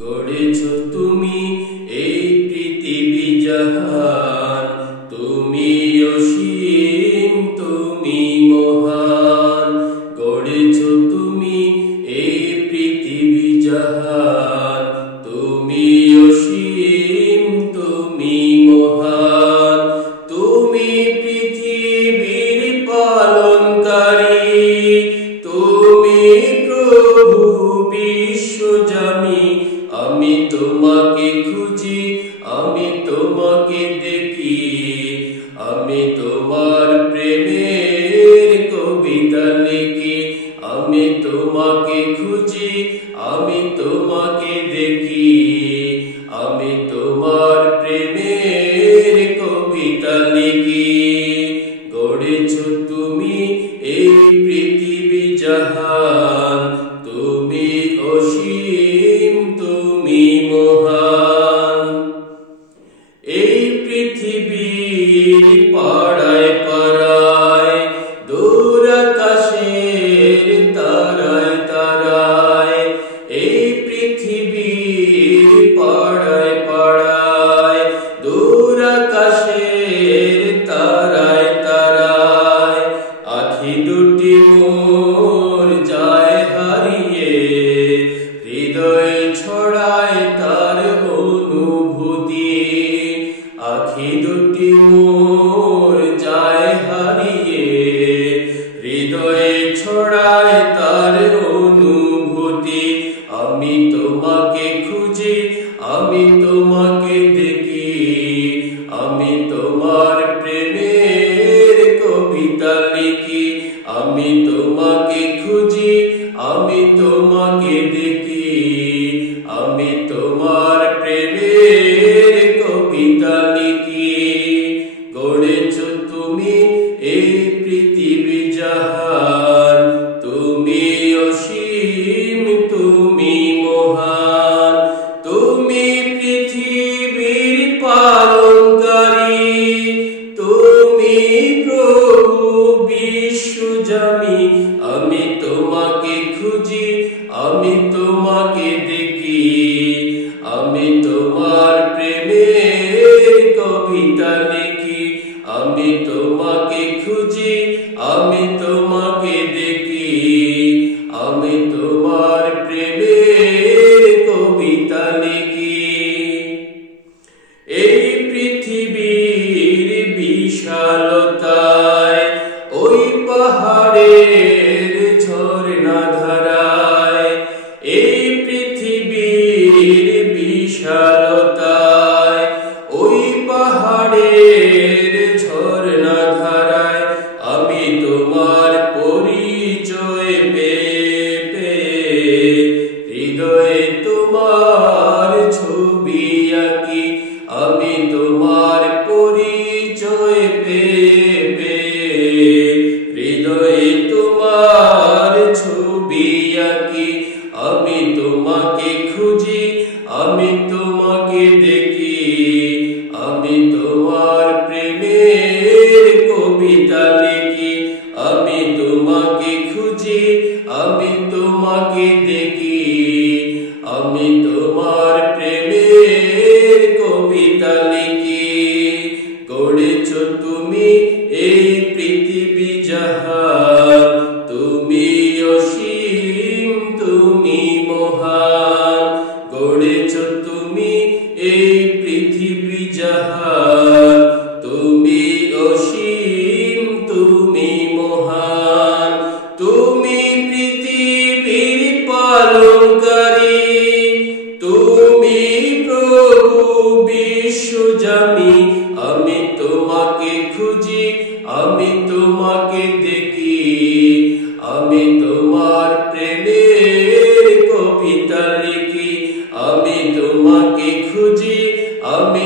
গড়েছো তুমি এই পৃথিবী জাহান, তুমি অসীম, তুমি মহান। গড়েছো তুমি এই পৃথিবী জাহান, তুমি অসীম, তুমি মহান। তুমি পৃথিবীর পালনকারী, তুমি প্রভু বিশ্বজামি। আমি তোমাকে খুঁজি, আমি তোমাকে দেখি, আমি তোমার প্রেমের কবিতা লিখি। আমি তোমাকে খুঁজি, আমি তোমাকে দেখি, আমি তোমার প্রেমের কবিতা লিখি। গড়েছো তুমি এই পৃথিবী জাহান, তুমি অসীম, তুমি মহান। এই পৃথিবীর পাড়ায় পাড়ায়, দূর আকাশের তারায় তারায়, এই পৃথিবীর পাড়ায় পাড়ায়, দূর আকাশের তারায় তারায়, আখি দুটি মোর যায় হারিয়ে, হৃদয়ে ছড়ায় তার অনুভূতি। আখি দুটি মোর যায় হারিয়ে, হৃদয়ে ছড়ায় তার অনুভূতি। আমি তোমাকে খুঁজি, আমি তোমাকে দেখি, আমি তোমার প্রেমের কবিতা লিখি। আমি তোমাকে খুঁজি, আমি তোমাকে দেখি, আমি তোমার প্রেমের কবিতা লিখি। গড়েছো তুমি এই পৃথিবী জাহান, তুমি অসীম, তুমি মহান। তুমি পৃথিবীর পালনকারী, তুমি প্রভু বিশ্বজামি। আমি তোমাকে খুঁজি, আমি তোমাকে দেখি, আমি তোমার প্রেমের কবিতা লিখি। আমি তোমাকে খুঁজি, আমি তোমাকে দেখি, আমি তোমার প্রেমের কবিতা লিখি। এই পৃথিবীর বিশালতায়, ওই পাহাড়ের ঝর্ণা ধারায়, এই পৃথিবীর বিশালতায়, ওই পাহাড়ের ঝর্ণা ধারায়, আমি তোমার পরিচয় পেয়ে পেয়ে, হৃদয়ে তোমার ছবি আঁকি। আমি তোমার পরিচয় পেয়ে পেয়ে, হৃদয়ে তোমার ছবি আঁকি। আমি তোমাকে খুঁজি, আমি তোমাকে দেখি, আমি তোমার প্রেমের কবিতা লিখি। আমি তোমাকে খুঁজি, আমি তোমাকে দেখি, আমি তোমার প্রেমের কবিতা লিখি। গড়েছো তুমি এই পৃথিবী জাহান, তুমি অসীম, তুমি মহান। গড়েছো তুমি এই পৃথিবী জাহান, তুমি অসীম, তুমি মহান। তুমি পৃথিবীর পালনকারী, তুমি প্রভু বিশ্বজামি। আমি তোমাকে খুঁজি, আমি তোমাকে দেখি, আমি তোমার প্রেমের কবিতা লিখি। আমি তোমাকে খুঁজি, আমি